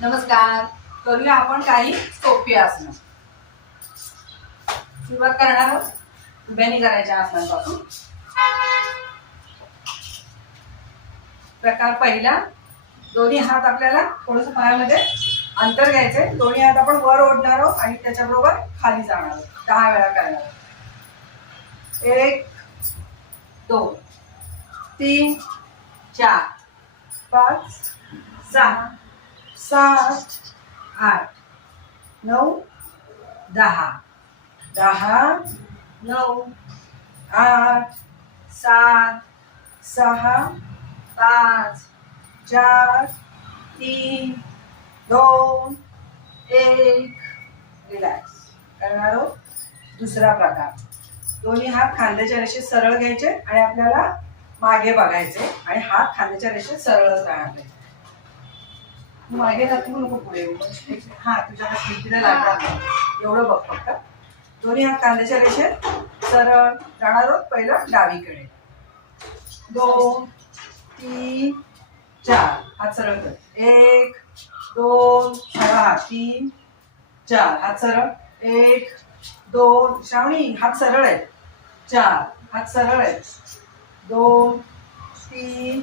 नमस्कार. करूया आपण काही सोपी आसनं. सुरुवात करणार आहोत. उभ्याने करायच्या आसनांपासून. प्रकार पहिला दोन्ही हात आपल्याला थोडस पायामध्ये अंतर घ्यायचे दोन्ही हात आपण वर ओढणार आहोत आणि त्याच्याबरोबर खाली जाणार आहोत. दहा वेळा करणार आहोत. एक दोन तीन चार पाच सहा सात आठ नऊ दहा दहा नऊ आठ सात सहा पाच चार तीन दोन एक रिलॅक्स करणार आहोत दुसरा प्रकार दोन्ही हात खांद्याच्या रेषेत सरळ घ्यायचे आणि आपल्याला मागे बघायचे आणि हात खांद्याच्या रेषेत सरळच राहणार मागे जाते नको पुढे हा तुझ्या कितीला लागणार एवढं बघ फक्त. दोन्ही हात कांद्याच्या रेषेत. सरळ जाणार आहोत पहिलं डावीकडे. दोन तीन चार. हात सरळ कर. एक दोन सहा तीन चार. हात सरळ. एक दोन. श्रावणी हात सरळ आहे चार. हात सरळ आहे दोन तीन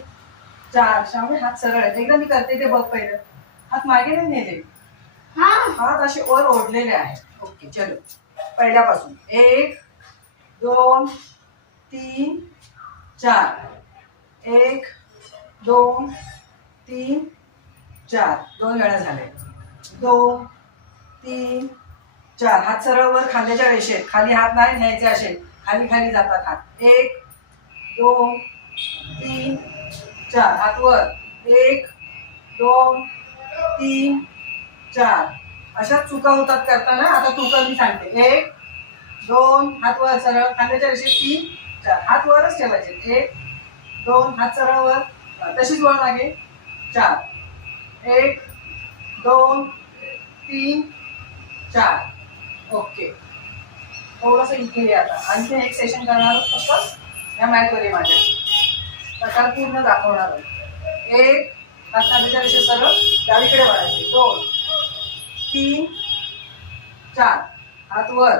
चार. श्रावणी हात सरळ आहेत. एकदा मी करते ते बघ पहिलं. हात मागे नाही नेले. हात असे वर ओढलेले आहेत. ओके चलो. पहिल्यापासून. एक दोन तीन चार. एक दोन तीन चार. दोन वेळा झाले. दोन तीन चार. हात सरळ वर खांद्याच्या रेषेत. खाली हात नाही न्यायचे असे. खाली खाली जातात हात. एक दोन तीन चार. हात वर. एक दोन तीन चार. अशा चुका होतात करताना आता तू कधी मी सांगते. एक दोन हात वर सरळ. खांद्याच्या रेषेत तीन चार. हात वरच ठेवायचे. एक दोन हात सरळ वर. तशीच वळ मागे. चार. एक दोन तीन चार. ओके. थोडस इथे ये आता. आणखी एक सेशन करणार फक्त. या मॅटवर माझ्या प्रकार पूर्ण दाखवणार एक हात खांद्याच्या रेषेत सरळ डावीकडे वळायचे. दोन तीन चार. हात वर.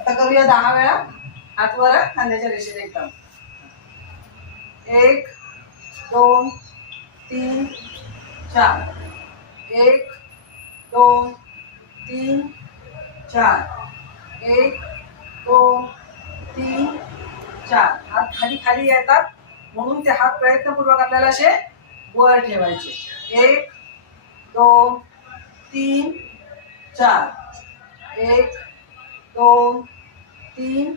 आता करूया दहा वेळा. हात वर आहे, खांद्याच्या रेषेत एकदम. एक दोन तीन चार. एक दोन तीन चार. एक दोन तीन चार. हात खाली खाली येतात. म्हणून ते हात प्रयत्नपूर्वक आपल्याला असे वर ठेवायचे. एक दोन तीन चार. एक दोन तीन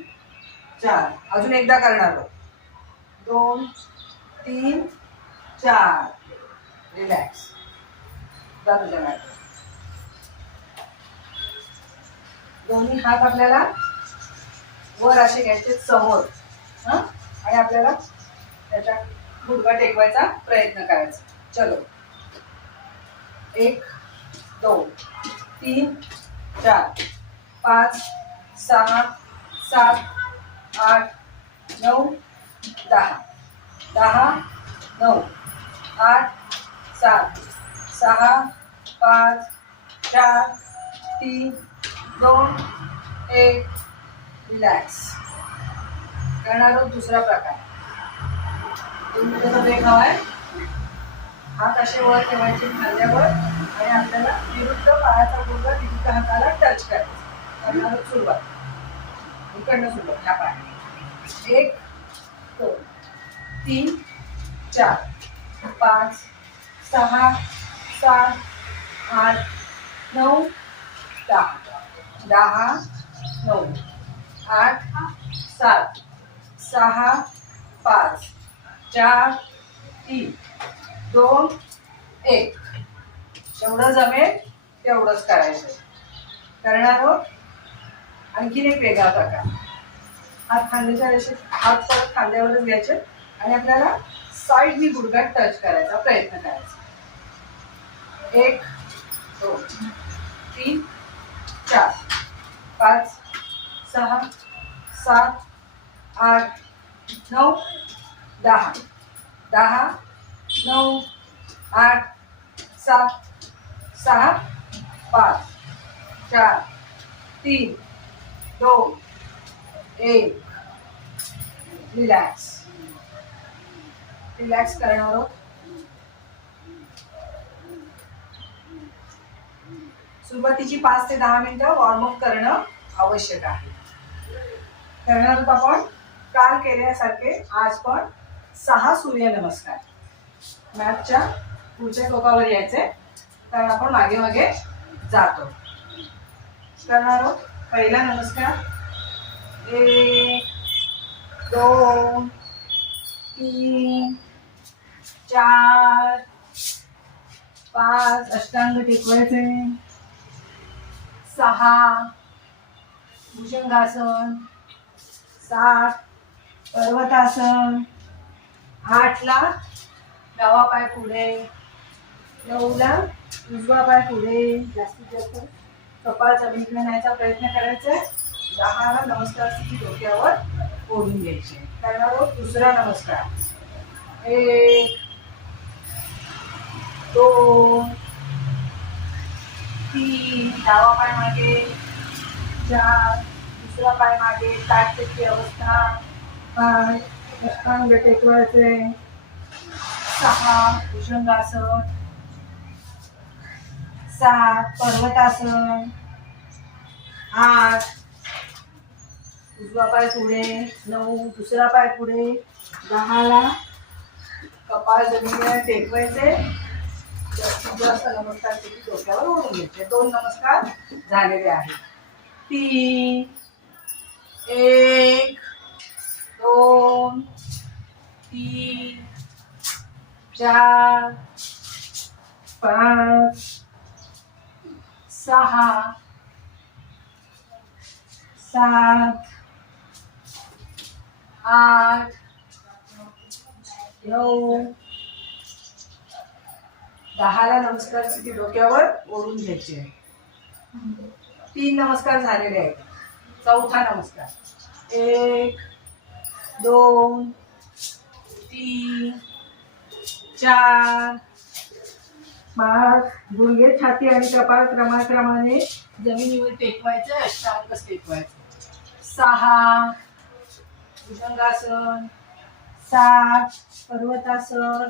चार. अजून एकदा करणार आहोत दोन तीन चार. रिलॅक्स तुझ्या दोन्ही हात आपल्याला वर असे घ्यायचे समोर. हां? आणि आपल्याला त्याच्या गुडघा टेकवायचा प्रयत्न करायचा. चलो. एक दोन तीन चार पाच सहा सात आठ नऊ दहा. दहा नऊ. आठ सात. सहा पाच चार तीन दोन एक. रिलॅक्स. करणार दुसरा प्रकार. त्याचा वेग हवा आहे. हात असे वर ठेवायचे खांद्यावर आणि आपल्याला विरुद्ध पायाचा गुडघा विरुद्ध हाताला टच करायचा. करणार सुरुवात. इकडनं सुरुवात. ह्या पाय एक दोन तीन चार पाच सहा सात आठ नऊ दहा. दहा नऊ आठ सात सहा पाच. चार तीन दोन एक. जेवढं जमेल तेवढंच करायचं. करणार आहोत? आणखीन एक वेगळा प्रकार. हात खांद्याच्या रेषेत हात परत खांद्यावरच घ्यायचे आणि आपल्याला साईडनी गुडघा टच करायचा प्रयत्न करायचा. एक दोन तीन चार पाच सहा सात आठ नऊ दहा. दहा नऊ आठ सात सहा पाच चार तीन दोन एक. रिलॅक्स रिलॅक्स करणार आहोत. सुरुवातीची पाच ते दहा मिनिटं वॉर्मअप करणं आवश्यक आहे. करणार आहोत आपण. काल केल्यासारखे आज पण सहा सूर्यनमस्कार मॅपच्या पुढच्या टोकावर यायचे तर आपण मागे मागे जातो. करणार आहोत पहिला नमस्कार. एक दोन तीन चार पाच. अष्टांग टेकवायचे. सहा. भुजंगासन. सात. पर्वतासन. आठला डावा पाय पुढे नऊला उजवा पाय पुढे जास्तीत जास्त कपाळ जमिनीकडे न्यायचा प्रयत्न करायचा आहे. दहाला नमस्कार स्थिती डोक्यावर ओढून घ्यायची. करणार आहोत दुसरा नमस्कार. एक दोन तीन डावा पाय मागे चार दुसरा पाय मागे ताट अवस्था पाय अष्टांग टेकवायचे. सहा भुजंगासन. सात पर्वतासन. आठ उजवा पाय पुढे. नऊ दुसरा पाय पुढे. दहाला कपाळ जमिनीला टेकवायचे. जास्तीत जास्त नमस्कार किती डोक्यावर ओढून घ्यायचे. दोन नमस्कार झालेले आहेत. तीन एक. दोन तीन चार पाच सहा सात आठ नऊ दहाला नमस्कार स्थिती डोक्यावर ओढून घ्यायची. आहे तीन नमस्कार झालेले आहेत. चौथा नमस्कार. एक दोन तीन चार. पाच गुडघे छाती आणि कपाळ क्रमाक्रमाने जमिनीवर टेकवायचं अष्टांग टेकवायचं. सहा. भुजंगासन. सात. पर्वतासन.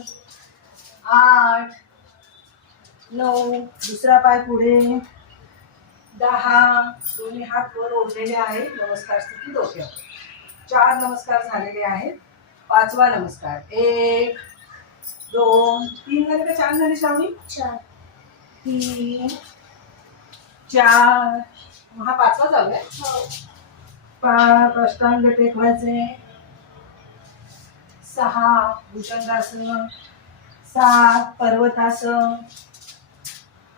आठ. नऊ. दुसरा पाय पुढे. दहा. दोन्ही हात वर ओढलेले आहे नमस्कार स्थिती डोक्यावर. चार नमस्कार झालेले आहेत. पाचवा नमस्कार. एक दोन तीन झाले का? चार झाले श्रावणी? चार. तीन चार. हा पाचवा चालू आहे? पाच अष्टांग टेकवायचे सहा भुजंगासन. सात पर्वतासन.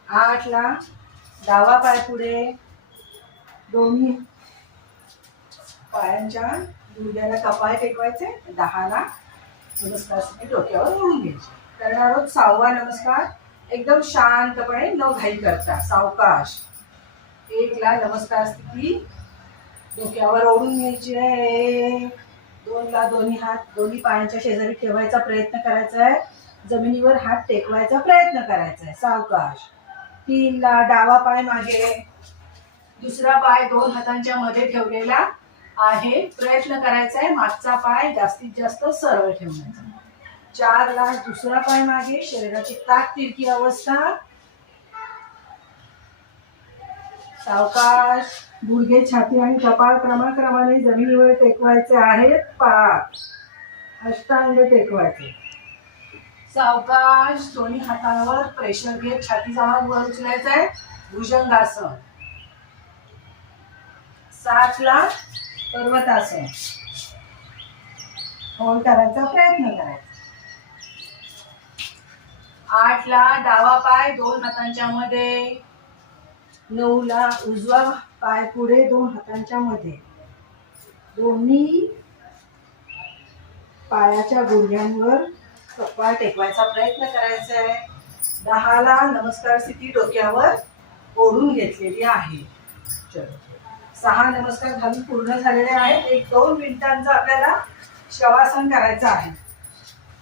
आठला डावा पाय पुढे. दोन्ही पायांच्या दुर्ग्याला कपाळ टेकवायचे दहाला नमस्कार स्थिती डोक्यावर ओढून घ्यायचे. करणार आहोत सहावा नमस्कार. एकदम शांतपणे न घाई करता सावकाश. एकला नमस्कार स्थिती डोक्यावर ओढून घ्यायची आहे. दोनला दोन्ही हात दोन्ही पायांच्या शेजारी ठेवायचा प्रयत्न करायचा आहे. जमिनीवर हात टेकवायचा प्रयत्न करायचा आहे. सावकाश. तीनला डावा पाय मागे. दुसरा पाय दोन हातांच्या मध्ये ठेवलेला. आहे प्रयत्न करायचा आहे मागचा पाय जास्तीत जास्त सरळ ठेवण्याचा. चार लाख दुसरा पाय मागे शरीराची ताक तिरकी अवस्था. सावकाश गुडघे छाती आणि कपाळ क्रमाक्रमाने जमिनीवर टेकवायचे आहेत पाच. अष्टांग टेकवायचे. सावकाश दोन्ही हातांवर प्रेशर घेत छातीचा भाग वर उचलायचा आहे भुजंगासन सातला पर्वतासन होल्ड करायचा प्रयत्न करायचा. आठला डावा पाय दोन हातांच्या मध्ये. नऊला उजवा पाय पुढे दोन हातांच्या मध्ये. दोन्ही पायाच्या गुडघ्यांवर कपाळ टेकवायचा प्रयत्न करायचा आहे. दहाला नमस्कार स्थिती डोक्यावर ओढून घेतलेली आहे. चलो. सहा नमस्कार घालून पूर्ण झालेले आहेत. एक दोन मिनिटांचं आपल्याला शवासन करायचं आहे.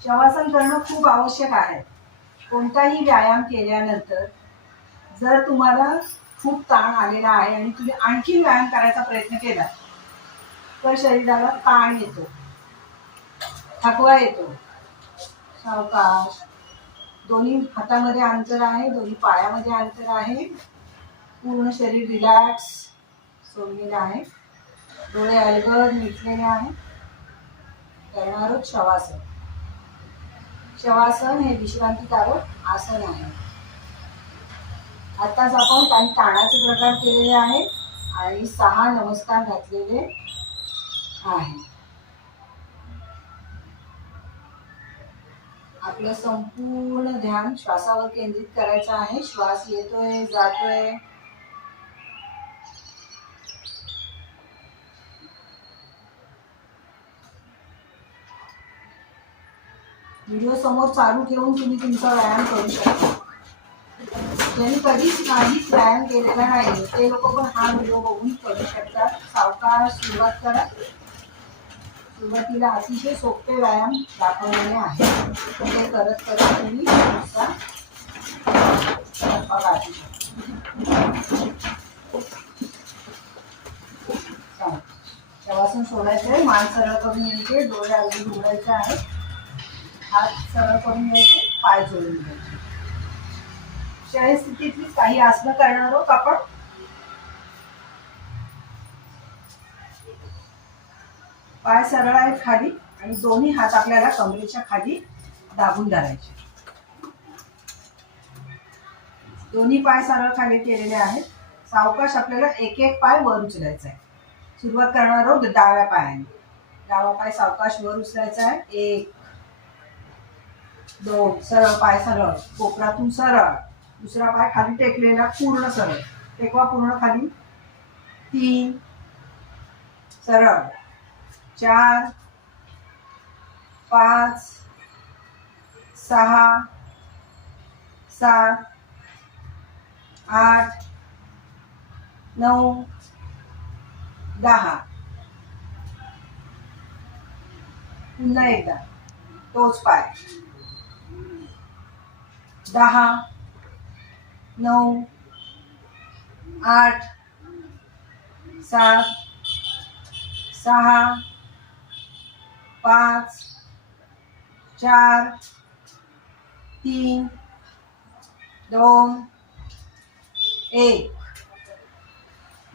शवासन करणं खूप आवश्यक आहे. कोणताही व्यायाम केल्यानंतर जर तुम्हाला खूप ताण आलेला आहे आणि तुम्ही आणखी व्यायाम करायचा प्रयत्न केला तर शरीराला ताण येतो थकवा येतो. सावकाश. दोन्ही हातामध्ये अंतर आहे दोन्ही पायामध्ये अंतर आहे. पूर्ण शरीर रिलॅक्स सोडलेलं आहे. डोळे अलगद मिटलेले आहे. करणार आहोत शवासन. शवासन हे विश्रांतीकारक आसन आहे. आत्ताच आपण काही ताणाचे प्रकार केलेले आहे आणि सहा नमस्कार घातलेले आहे. आपलं संपूर्ण ध्यान श्वासावर केंद्रित करायचं आहे. श्वास येतोय जातोय. व्हिडिओ समोर चालू ठेवून तुम्ही तुमचा व्यायाम करू शकता. त्यांनी कधीच काहीच व्यायाम केलेला नाही ते लोक पण हा व्हिडिओ बघून करू शकतात. सावकाश सुरुवात करा. सुरुवातीला अतिशय सोपे व्यायाम दाखवलेले आहेत. ते करत करत तुम्ही तुमचा टप्पा शकता. शवासन सोडायचं आहे मान सरळ करून घ्यायचे डोळे अगदी उघडायचे आहेत. हात सरळ करून घ्यायचे पाय जोडून घ्यायचे. शयन स्थितीतली काही आसनं करणार आहोत आपण. पाय सरळ आहेत खाली आणि दोन्ही हात आपल्याला कमरेच्या खाली दाबून धरायचे. दोन्ही पाय सरळ खाली केलेले आहेत. सावकाश आपल्याला एक एक पाय वर उचलायचा आहे. सुरुवात करणार आहोत डाव्या पायाने. डावा पाय सावकाश वर उचलायचा आहे. एक दोन सरळ पाय सरळ कोपरातून सरळ. दुसरा पाय खाली टेकलेला पूर्ण सरळ. टेकवा पूर्ण खाली. तीन सरळ. चार पाच सहा सात आठ नऊ दहा. पुन्हा एकदा. तोच पाय. दहा नऊ आठ सात सहा पाच चार तीन दोन एक.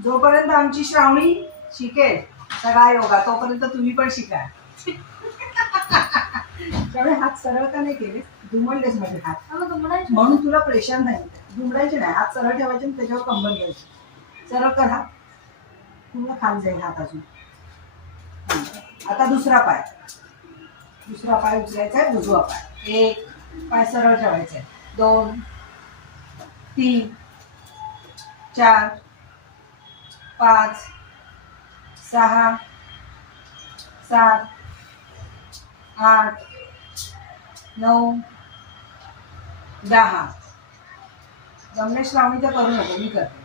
जोपर्यंत आमची श्रावणी शिकेल सगळा योगा तोपर्यंत तुम्ही पण शिका. त्यामुळे हात सरळ का नाही केले दुमडलेच माझे हात. म्हणून तुला प्रेशर नाही. दुमडायचे नाही. हात सरळ ठेवायचे आणि त्याच्यावर कंबर घ्यायची. सरळ कर. हात पूर्ण खाली जाईल हात अजून. आता दुसरा पाय. दुसरा पाय उचलायचा आहे उजवा पाय. एक. पाय सरळ ठेवायचा आहे. दोन. तीन. चार. पाच. सहा. सात. आठ. नऊ. दहा. जमलेश लावणी तर करू नको मी करते.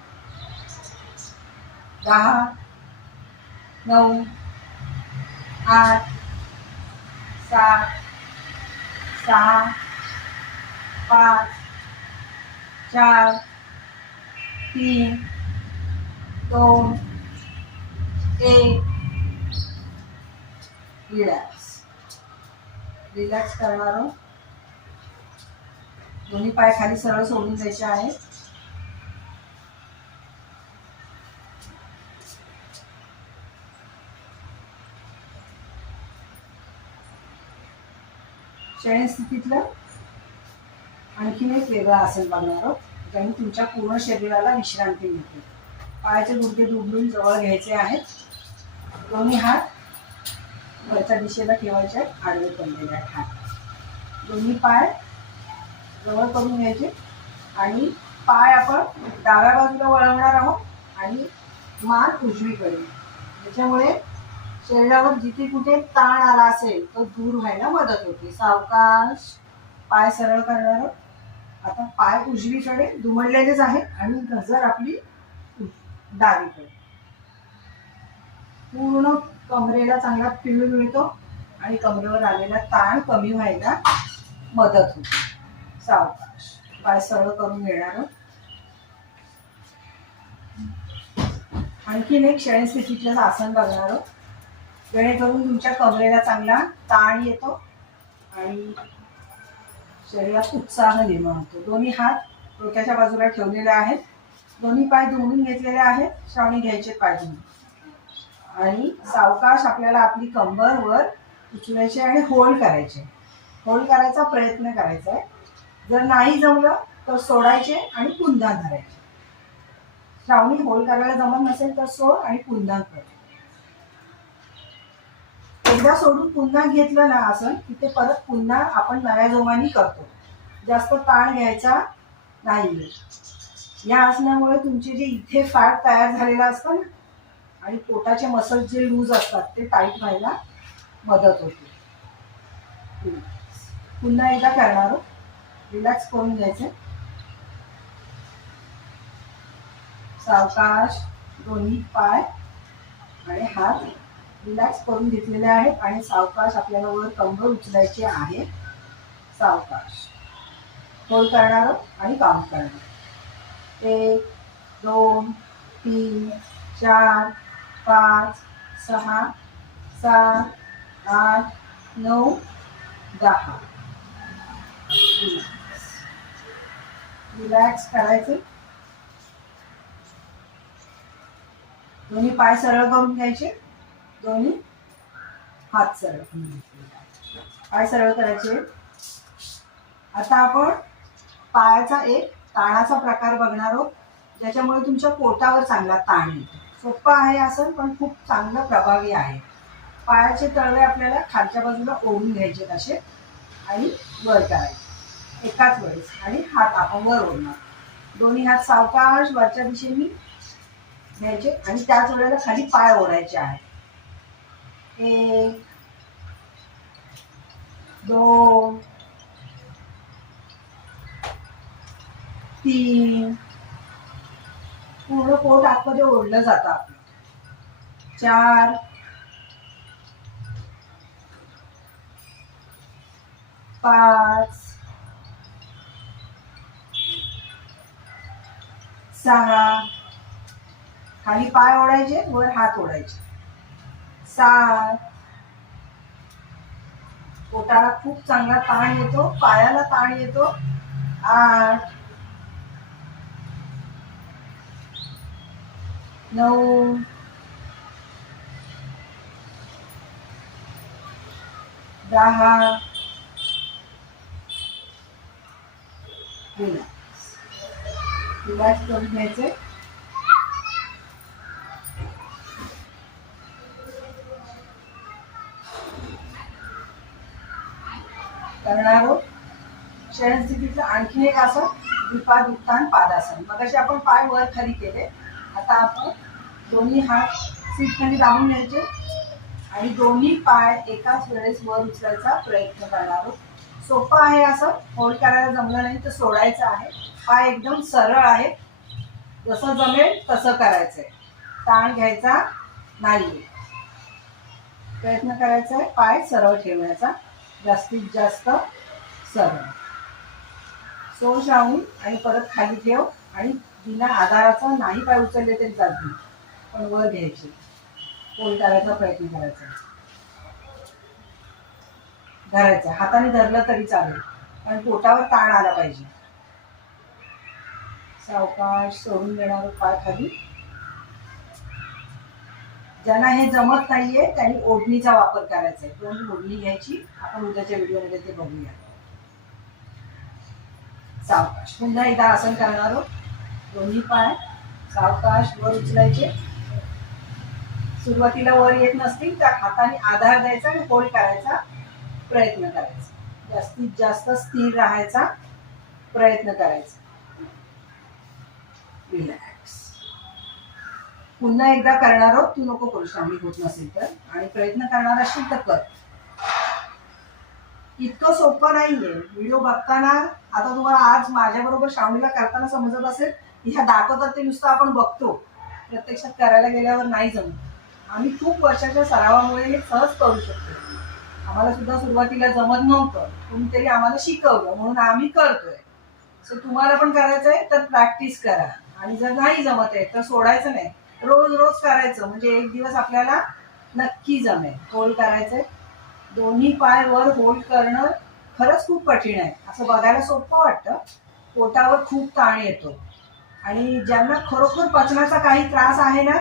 दहा नऊ आठ सात सहा पाच चार तीन दोन एक. रिलॅक्स रिलॅक्स करणार आहोत. दोन्ही पाय खाली सरळ सोडून द्यायचे आहे शयन स्थितीतलं आणखीन एक वेगळं आसन बघणार आहोत ज्याने तुमच्या पूर्ण शरीराला विश्रांती मिळते. पायाचे गुडघे दुबडून जवळ घ्यायचे आहेत. दोन्ही हात वरच्या दिशेला ठेवायचे आहेत आडवे पडलेले आहेत. हात दोन्ही पाय जवळ करून घ्यायचे. आणि पाय आपण डाव्या बाजूला वळवणार आहोत आणि मान उजवीकडे. त्याच्यामुळे शरीरावर जिथे कुठे ताण आला असेल तो दूर व्हायला मदत होते. सावकाश पाय सरळ करणार आहोत. आता पाय उजवीकडे दुमडलेलेच आहेत आणि गजर आपली डावीकडे. पूर्ण कमरेला चांगला पिळ मिळतो आणि कमरेवर आलेला ताण कमी व्हायला मदत होते. सावकाश पाय सरळ करून घेणार आणखीन एक क्षण स्थितीतलं आसन बघणार. जेणेकरून तुमच्या कमरेला चांगला ताण येतो आणि शरीरात उत्साह निर्माण होतो दोन्ही हात डोक्याच्या बाजूला ठेवलेले आहेत. दोन्ही पाय दुमडून घेतलेले आहेत. श्रावणी घ्यायचे पाय दुमडून. आणि सावकाश आपल्याला आपली कंबर वर उचलायची आणि होल्ड करायचे. होल्ड करायचा प्रयत्न करायचा आहे. जर नाही जमलं तर सोडायचे आणि पुन्हा धरायचे श्रावणी होल करायला जमत नसेल तर सोड आणि पुन्हा कर. एकदा सोडून पुन्हा घेतलं ना आसन की ते परत पुन्हा आपण नव्या जोमाने करतो. जास्त ताण घ्यायचा नाही या आसनामुळे तुमचे जे इथे फॅट तयार झालेला असतं ना आणि पोटाचे मसल जे लूज असतात ते टाईट व्हायला मदत होते. पुन्हा एकदा करणार हो. रिलॅक्स करून घ्यायचे. सावकाश दोन्ही पाय आणि हात रिलॅक्स करून घेतलेले आहेत आणि सावकाश आपल्याला वर कंबर उचलायची आहे. सावकाश. होल करणार आणि काउंट करणार एक दोन तीन चार पाच सहा सात आठ नऊ दहा. रिलॅक्स करायचे. दोन्ही पाय सरळ करून घ्यायचे. दोन्ही हात सरळ पाय सरळ करायचे. आता आपण पायाचा एक ताणाचा प्रकार बघणार आहोत. ज्याच्यामुळे तुमच्या पोटावर चांगला ताण येतो. सोपं आहे असं पण खूप चांगलं प्रभावी आहे. पायाचे तळवे आपल्याला खालच्या बाजूला ओढून घ्यायचे असे आणि वर करायचे. एकाच वेळेस आणि हात आपण वर ओढणार. दोन्ही हात सावकाश वरच्या दिशेने घ्यायचे आणि त्याच वेळेला खाली पाय ओढायचे आहेत. एक दोन तीन. पूर्ण पोट आतमध्ये ओढलं जातं आपलं. चार पाच सहा खाली पाय ओढायचे वर हात ओढायचे. सात पोटाला खूप चांगला ताण येतो पायाला ताण येतो. आठ. नऊ. दहा. रिलॅक्स करून घ्यायचे. करणार आहोत. स्थितीचं आणखी एक असं द्विपाद उत्तान पादासन. मग आपण पाय वर खाली केले. आता आपण दोन्ही हात सीट खाली दाबून घ्यायचे. आणि दोन्ही पाय एकाच वेळेस वर उचलायचा प्रयत्न करणार आहोत. सोपं आहे असं. होल्ड करायला जमलं नाही तर सोडायचं आहे. पाय एकदम सरळ आहे. जसं जमेल तसं करायचंय. ताण घ्यायचा नाही प्रयत्न करायचा आहे. पाय सरळ ठेवण्याचा जास्तीत जास्त सरळ. सो राहून आणि परत खाली ठेव आणि बिना आधाराचा नाही पाय उचलले तरी चालतील. पण वर घ्यायचे. पोल करायचा प्रयत्न करायचा. धरायचं. हाताने धरलं तरी चालेल. कारण पोटावर ताण आला पाहिजे. सावकाश सोडून देणार पाय खाली ज्यांना हे जमत नाहीये त्यांनी ओढणीचा वापर करायचा आहे. दोन ओढणी घ्यायची. आपण उद्याच्या व्हिडिओमध्ये ते बघूया. सावकाश. पुन्हा एकदा आसन करणार दोन्ही पाय सावकाश वर उचलायचे. सुरुवातीला वर येत नसतील तर हाताने आधार द्यायचा आणि होल्ड करायचा प्रयत्न करायचा. जास्तीत जास्त स्थिर राहायचा प्रयत्न करायचा. रिलॅक्स पुन्हा एकदा करणार आहोत. तू नको करू श्रावणी होत नसेल तर. आणि प्रयत्न करणार असेल तर कर. इतकं सोपं नाहीये. व्हिडिओ बघताना आता तुम्हाला आज माझ्याबरोबर श्रावणीला करताना समजत असेल ह्या दाखवतात ते नुसतं आपण बघतो. प्रत्यक्षात करायला गेल्यावर नाही जमत. आम्ही खूप वर्षाच्या सरावामुळे हे सहज करू शकतो. आम्हाला सुद्धा सुरुवातीला जमत नव्हतं. कोणीतरी आम्हाला शिकवलं म्हणून आम्ही करतोय. सो तुम्हाला पण करायचं आहे तर प्रॅक्टिस करा. आणि जर नाही जमत आहे तर सोडायचं नाही. रोज रोज करायचं. म्हणजे एक दिवस आपल्याला नक्की जमेल. होल्ड करायचंय. दोन्ही पाय वर होल्ड करणं खरंच खूप कठीण आहे. असं बघायला सोपं वाटतं. पोटावर खूप ताण येतो. आणि ज्यांना खरोखर पचनाचा काही त्रास आहे ना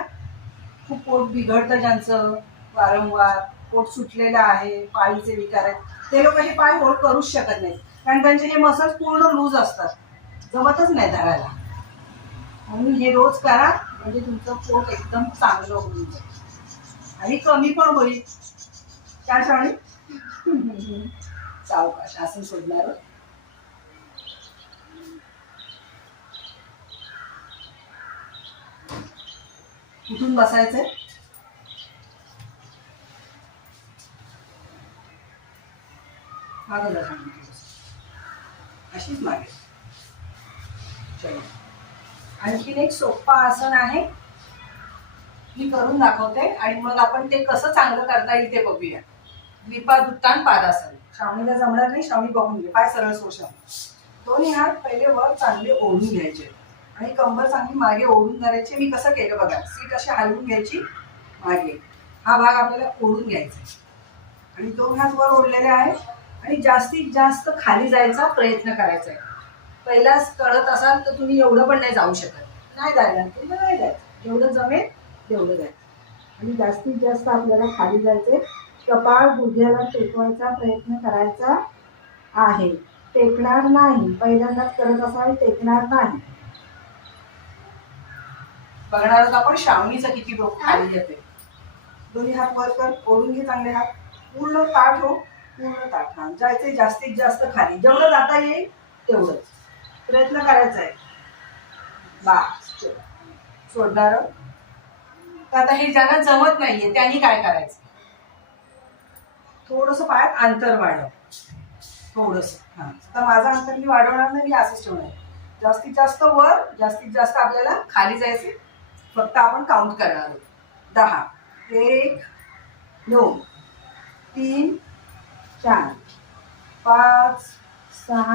खूप पोट बिघडतं ज्यांचं. वारंवार पोट सुटलेलं आहे पाळीचे विकार आहेत. ते लोक हे पाय होल्ड करूच शकत नाहीत. कारण त्यांचे हे मसल्स पूर्ण लूज असतात. जमतच नाही धरायला. म्हणून हे रोज करा म्हणजे तुमचं पोट एकदम चांगलं होईल आणि कमी पण होईल. त्या श्रावणी सावकाश असं सोडणार हो. कुठून बसायचंय? अशीच मागे. चलो. आणखीन एक सोप्पा आसन आहे. मी करून दाखवते आणि मग आपण ते कसं चांगलं करता येईल ते बघूया. द्विपादुत्तान पादासन. श्रावणीला जमणार नाही श्रावणी बघून घे. पाय सरळ सोशा दोन्ही हात पहिले वर चांगले ओढून घ्यायचे. आणि कंबर चांगली मागे ओढून धरायची. मी कसं केलं बघा? सीट अशी हलवून घ्यायची मागे. हा भाग आपल्याला ओढून घ्यायचा आणि दोन हात वर ओढलेले आहेत. आणि जास्तीत जास्त खाली जायचा प्रयत्न करायचा आहे. पहिलाच कळत असाल तर तुम्ही एवढं पण नाही जाऊ शकत. नाही जायला. तुम्ही नाही जायचं. जेवढं जमेल तेवढं जायचं. आणि जास्तीत जास्त आपल्याला खाली जायचे कपाळ गुडघ्याला टेकवायचा प्रयत्न करायचा आहे. टेकणार नाही. पहिल्यांदाच करत असाल टेकणार नाही. बघणार आहोत आपण श्रावणीचं किती डोक खाली येते दोन्ही हात वर कर ओढून घे चांगले हात. पूर्ण ताठ हो पूर्ण ताठ. जायचे जास्तीत जास्त खाली. जेवढं जाता येईल तेवढंच. प्रयत्न करायचा आहे. बा सोडणार तर आता हे ज्यांना जमत नाहीये त्यांनी काय करायचं? थोडस पायात अंतर वाढव. थोडस हा. तर माझं अंतर मी वाढवणार नाही मी असंच ठेवणार. जास्तीत जास्त वर जास्तीत जास्त आपल्याला खाली जायचे फक्त आपण काउंट करणार आहोत. दहा. एक दोन तीन चार पाच सहा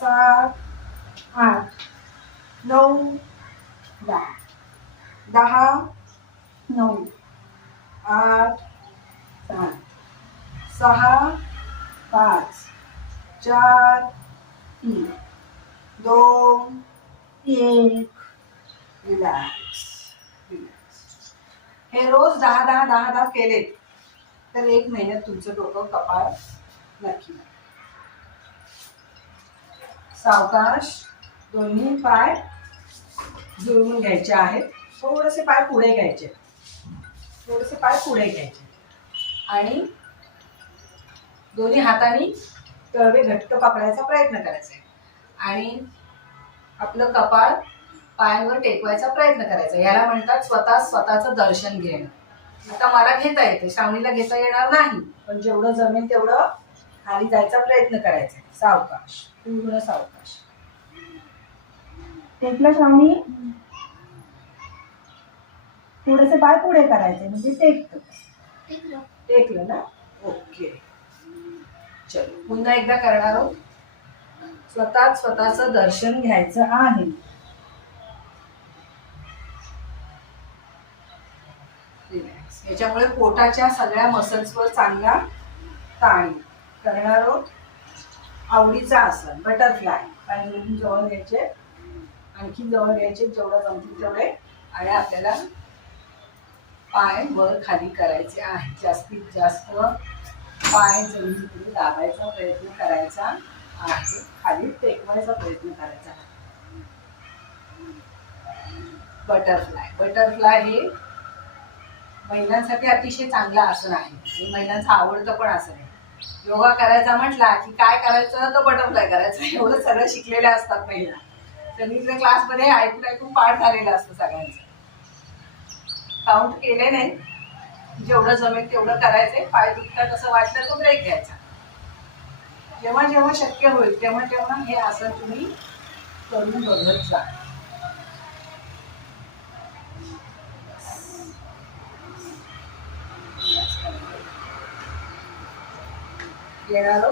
सात आठ नऊ दहा दहा नऊ आठ सात सहा पाच चार तीन दोन एक रिलॅक्स रिलॅक्स हे रोज दहा दहा दहा दहा केलेत. तर एक महिन्यात तुमचं डोकं कपाळ नक्की. सावकाश दोन्ही पाय जुळवून घ्यायचे आहेत. थोडेसे पाय पुढे घ्यायचे. थोडेसे पाय पुढे घ्यायचे. आणि दोन्ही हाताने तळवे घट्ट पकडायचा प्रयत्न करायचा आहे. आणि आपलं कपाळ पायांवर टेकवायचा प्रयत्न करायचा याला म्हणतात स्वतः स्वतःचं दर्शन घेणं. आता मला घेता येते. श्रावणीला घेता येणार नाही. पण जेवढं जमेल तेवढं खाली जायचा प्रयत्न करायचा. सावकाश. पूर्ण सावकाश. टेकलं श्रावणी थोडेसे पाय पुढे करायचे म्हणजे टेकतं टेकलं ना? ओके. चलो पुन्हा एकदा करणार आहोत. स्वतः स्वतःचं दर्शन घ्यायचं आहे. याच्यामुळे पोटाच्या सगळ्या मसल्सवर चांगला ताण. करणार आहोत आवडीचा आसन बटरफ्लाय पाय धरून जवळ घ्यायचे आणखी जवळ घ्यायचे जेवढं जमतील तेवढे. आणि आपल्याला पाय वर खाली करायचे आहे. जास्तीत जास्त पाय जमिनीकडे दाबायचा प्रयत्न करायचा आहे. खाली टेकवायचा प्रयत्न करायचा आहे. बटरफ्लाय बटरफ्लाय हे महिलांसाठी अतिशय चांगलं आसन आहे. हे महिलांचं आवडतं पण आसन आहे. योगा करायचा म्हटला की काय करायचं तर बटरफ्लाय करायचं. एवढं सगळं शिकलेल्या असतात महिला. त्यांनी क्लासमध्ये ऐकून ऐकून पाठ झालेलं असतं सगळ्यांचं. काउंट केले नाही. जेवढं जमेल तेवढं करायचंय. पाय दुखतात असं वाटलं तो ब्रेक घ्यायचा. जेव्हा जेव्हा शक्य होईल तेव्हा तेव्हा हे आसन तुम्ही करून बघत जा. येणार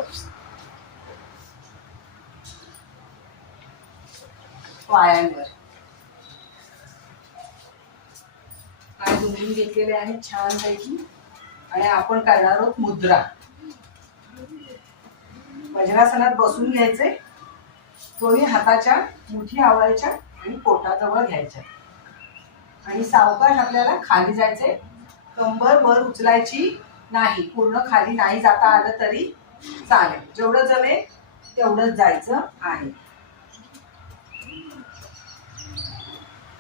पायांवर पाय धुवून घेतलेले आहेत छानपैकी आणि आपण करणार आहोत मुद्रा. वज्रासनात बसून घ्यायचे दोन्ही हाताच्या मुठी आवळायच्या आणि पोटाजवळ घ्यायच्या. आणि सावकाश आपल्याला खाली जायचे कंबर वर उचलायची नाही. पूर्ण खाली नाही जाता आलं तरी चालेल. जेवढं जमेल तेवढंच जायचं आहे.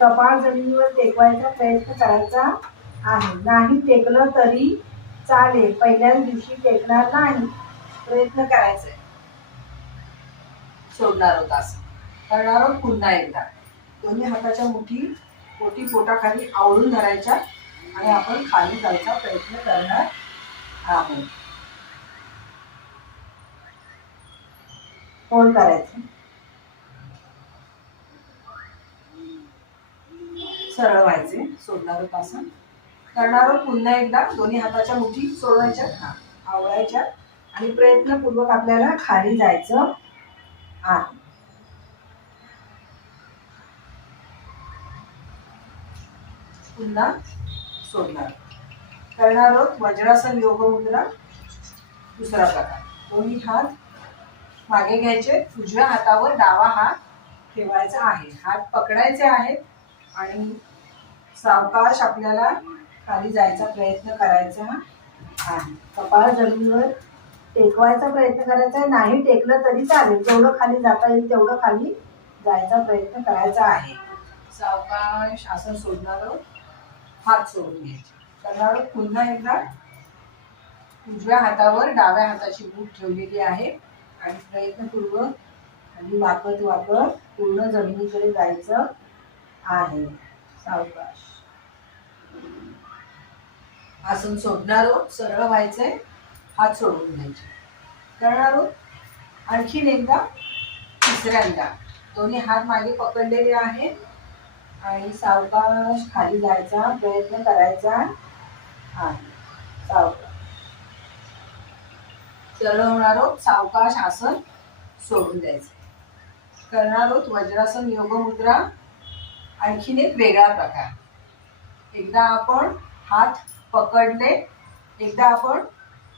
कपाळ जमिनीवर टेकवायचा प्रयत्न करायचा आहे. नाही टेकलं तरी चालेल. पहिल्याच दिवशी टेकणार नाही प्रयत्न करायचे सोडणार आहोत असं. करणार आहोत पुन्हा एकदा. दोन्ही हाताच्या मुठी पोटी पोटाखाली आवळून धरायच्या आणि आपण खाली जायचा प्रयत्न करणार आहोत. फोल्ड करायचं. सरळ व्हायचे सोडणार पासून करणार पुन्हा एकदा दोन्ही हाताच्या मुठी सोडवायच्या हा आवळायच्या आणि प्रयत्नपूर्वक आपल्याला खाली जायचं आत पुन्हा सोडणार. करणार आहोत वज्रासन योग मुद्रा दुसरा प्रकार. दोन्ही हात मागे घ्यायचे. उजव्या हातावर डावा हात ठेवायचा आहे. हात पकडायचे आहेत आणि सावकाश आपल्याला खाली जायचा प्रयत्न करायचा आहे. कपाळ जमिनीवर टेकवायचा प्रयत्न करायचा आहे. नाही टेकलं तरी चालेल. जेवढं खाली जाता येईल तेवढं खाली जायचा प्रयत्न करायचा आहे. सावकाश आसन सोडणार हात सोडून घ्यायचे. करणार पुन्हा एकदा उजव्या हातावर डाव्या हाताची बूट ठेवलेली आहे. आणि प्रयत्नपूर्वक आणि वापत वापत पूर्ण जमिनीकडे जायचं आहे. सावकाश. आसन सोडणार आहोत सरळ व्हायचंय हात सोडून घ्यायचे करणार आहोत आणखीन एकदा तिसऱ्यांदा. दोन्ही हात मागे पकडलेले आहेत आणि सावकाश खाली जायचा प्रयत्न करायचा आहे. सावकाश. सरळ होणार आहोत सावकाश आसन सोडून द्यायचं. करणार आहोत वज्रासन योग मुद्रा आणखीन एक वेगळा प्रकार. एकदा आपण हात पकडले एकदा आपण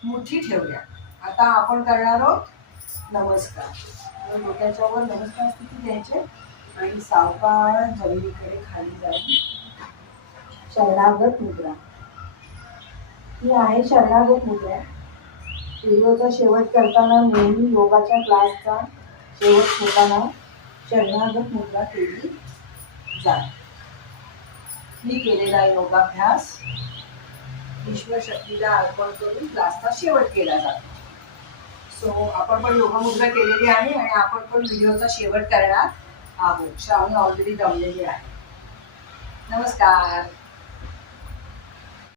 मुठी ठेवल्या. आता आपण करणार आहोत नमस्कार. तर डोक्याच्या वर नमस्कार स्थिती द्यायचे आणि सावकाश जमिनीकडे खाली जाऊन शरणागत मुद्रा. ही आहे शरणागत मुद्रा. व्हिडिओचा शेवट करताना नेहमी योगाच्या क्लासचा शेवट होताना शरणागत मुद्रा केली जाते. मी केलेला योगाभ्यास विश्वशक्तीला अर्पण करून क्लासचा शेवट केला जातो. सो आपण पण योगमुद्रा केलेली आहे आणि आपण पण व्हिडिओचा शेवट करणार आहोत. श्रावण ऑलरेडी दमलेली आहे. नमस्कार.